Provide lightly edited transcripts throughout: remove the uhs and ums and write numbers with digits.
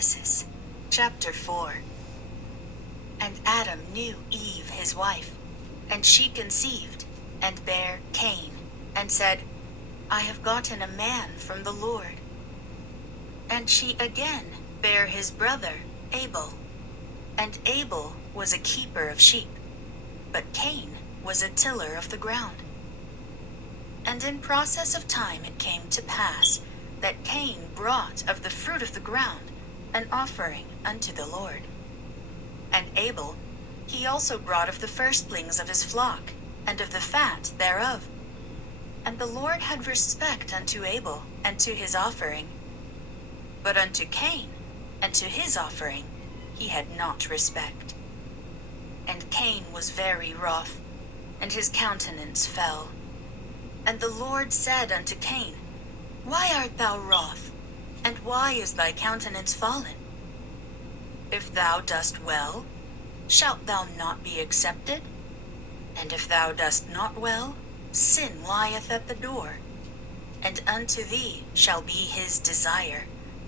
Genesis, chapter 4. And Adam knew Eve his wife, and she conceived, and bare Cain, and said, I have gotten a man from the Lord. And she again bare his brother Abel. And Abel was a keeper of sheep, but Cain was a tiller of the ground. And in process of time it came to pass that Cain brought of the fruit of the ground an offering unto the Lord. And Abel, he also brought of the firstlings of his flock, and of the fat thereof. And the Lord had respect unto Abel, and to his offering. But unto Cain, and to his offering, he had not respect. And Cain was very wroth, and his countenance fell. And the Lord said unto Cain, Why art thou wroth, and why is thy countenance fallen? If thou dost well, shalt thou not be accepted? And if thou dost not well, sin lieth at the door. And unto thee shall be his desire,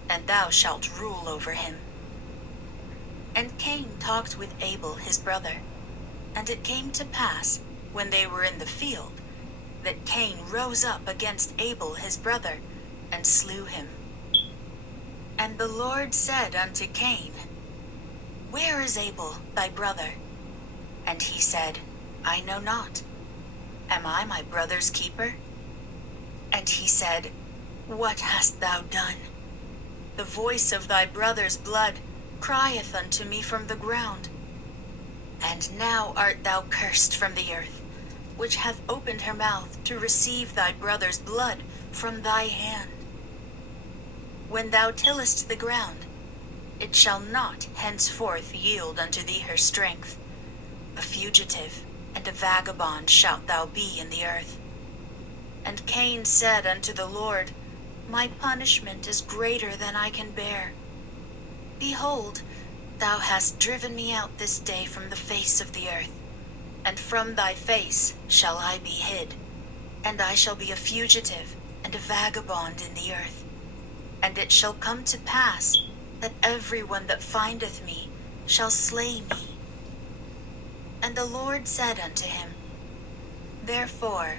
and thou shalt rule over him. And Cain talked with Abel his brother. And it came to pass, when they were in the field, that Cain rose up against Abel his brother, and slew him. And the Lord said unto Cain, Where is Abel thy brother? And he said, I know not. Am I my brother's keeper? And he said, What hast thou done? The voice of thy brother's blood crieth unto me from the ground. And now art thou cursed from the earth, which hath opened her mouth to receive thy brother's blood from thy hand. When thou tillest the ground, it shall not henceforth yield unto thee her strength. A fugitive and a vagabond shalt thou be in the earth. And Cain said unto the Lord, My punishment is greater than I can bear. Behold, thou hast driven me out this day from the face of the earth, and from thy face shall I be hid, and I shall be a fugitive and a vagabond in the earth. And it shall come to pass that every one that findeth me shall slay me. And the Lord said unto him, Therefore,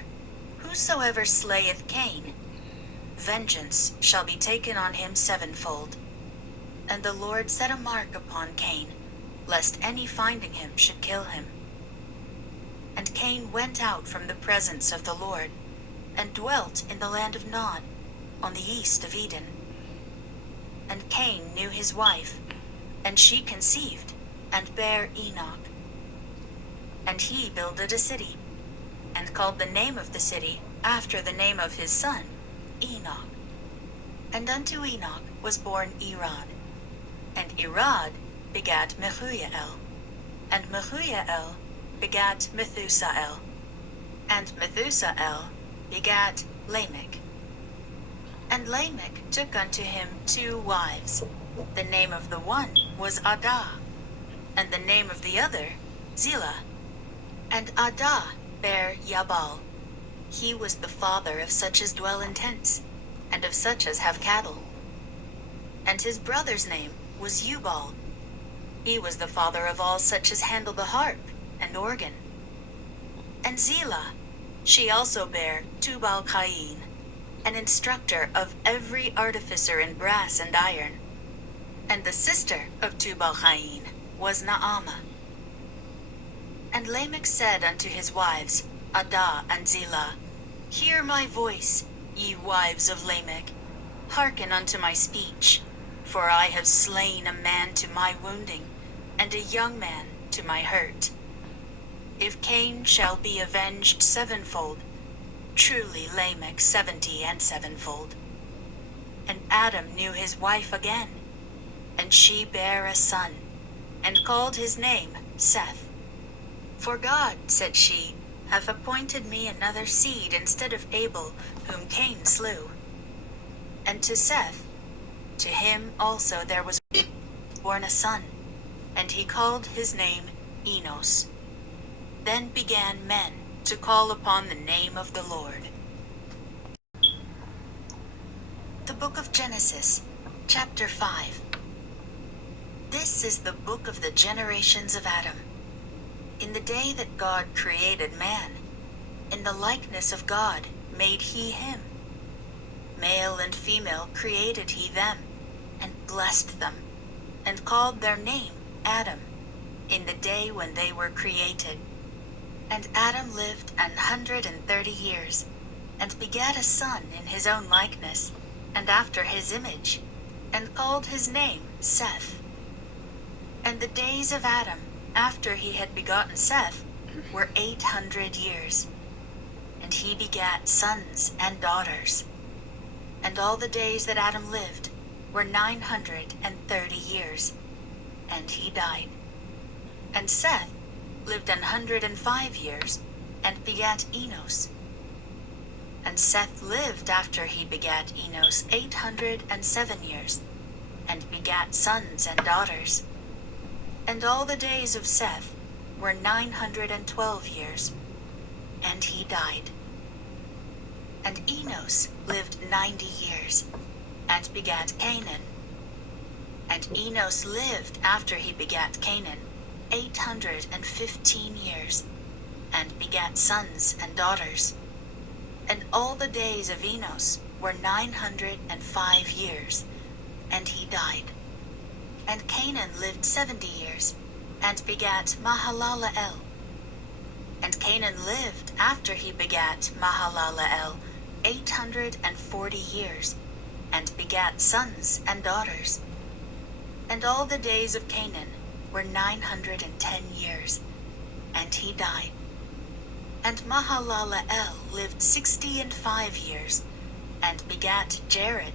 whosoever slayeth Cain, vengeance shall be taken on him sevenfold. And the Lord set a mark upon Cain, lest any finding him should kill him. And Cain went out from the presence of the Lord, and dwelt in the land of Nod, on the east of Eden. And Cain knew his wife, and she conceived, and bare Enoch. And he builded a city, and called the name of the city after the name of his son, Enoch. And unto Enoch was born Irad. And Irad begat Mehujael. And Mehujael begat Methusael. And Methusael begat Lamech. And Lamech took unto him 2 wives. The name of the one was Adah, and the name of the other Zillah. And Adah bare Jabal. He was the father of such as dwell in tents, and of such as have cattle. And his brother's name was Jubal. He was the father of all such as handle the harp and organ. And Zillah, she also bare Tubal-Cain, an instructor of every artificer in brass and iron. And the sister of Tubal-Cain was Naamah. And Lamech said unto his wives, Adah and Zillah, Hear my voice, ye wives of Lamech. Hearken unto my speech. For I have slain a man to my wounding, and a young man to my hurt. If Cain shall be avenged sevenfold, truly Lamech 70 and sevenfold. And Adam knew his wife again, and she bare a son, and called his name Seth. For God, said she, hath appointed me another seed instead of Abel, whom Cain slew. And to Seth, to him also there was born a son, and he called his name Enos. Then began men to call upon the name of the Lord. The book of Genesis, chapter 5. This is the book of the generations of Adam. In the day that God created man, in the likeness of God made he him. Male and female created he them, and blessed them, and called their name Adam, in the day when they were created. And Adam lived 130 years, and begat a son in his own likeness, and after his image, and called his name Seth. And the days of Adam, after he had begotten Seth, were 800 years. And he begat sons and daughters. And all the days that Adam lived were 930 years, and he died. And Seth lived 105 years, and begat Enos. And Seth lived after he begat Enos 807 years, and begat sons and daughters. And all the days of Seth were 912 years, and he died. And Enos lived 90 years, and begat Canaan. And Enos lived after he begat Canaan 815 years, and begat sons and daughters. And all the days of Enos were 905 years, and he died. And Canaan lived 70 years, and begat Mahalaleel. And Canaan lived after he begat Mahalaleel 840 years, and begat sons and daughters. And all the days of Canaan were 910 years, and he died. And Mahalaleel lived 65 years, and begat Jared.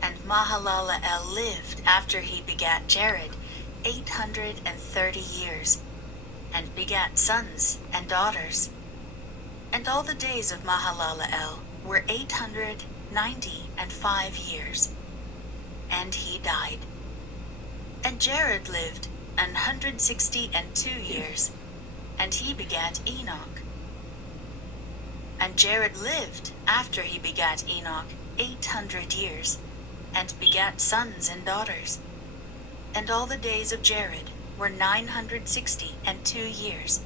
And Mahalaleel lived after he begat Jared 830 years, and begat sons and daughters. And all the days of Mahalaleel were 895 years, and he died. And Jared lived 162 years, and he begat Enoch. And Jared lived after he begat Enoch 800 years, and begat sons and daughters. And all the days of Jared were 962 years,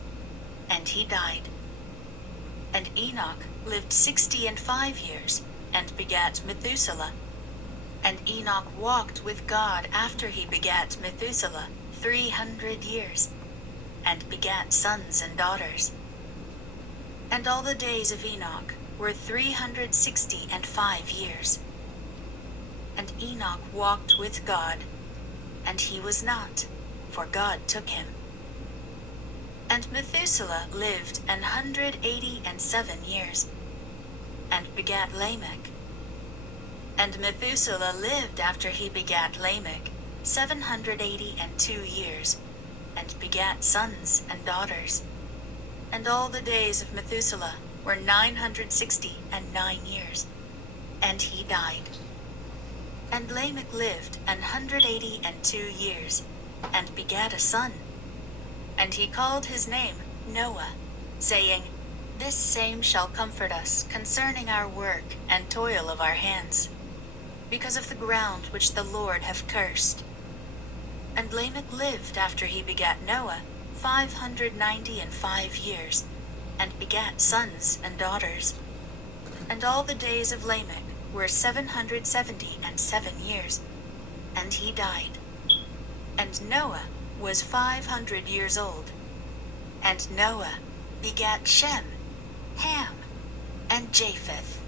and he died. And Enoch lived 65 years, and begat Methuselah. And Enoch walked with God after he begat Methuselah 300 years, and begat sons and daughters. And all the days of Enoch were 365 years. And Enoch walked with God, and he was not, for God took him. And Methuselah lived 187 years, and begat Lamech. And Methuselah lived after he begat Lamech 782 years, and begat sons and daughters. And all the days of Methuselah were 969 years, and he died. And Lamech lived 182 years, and begat a son. And he called his name Noah, saying, This same shall comfort us concerning our work and toil of our hands, because of the ground which the Lord hath cursed. And Lamech lived after he begat Noah 595 years, and begat sons and daughters. And all the days of Lamech were 777 years, and he died. And Noah was 500 years old. And Noah begat Shem, Ham, and Japheth.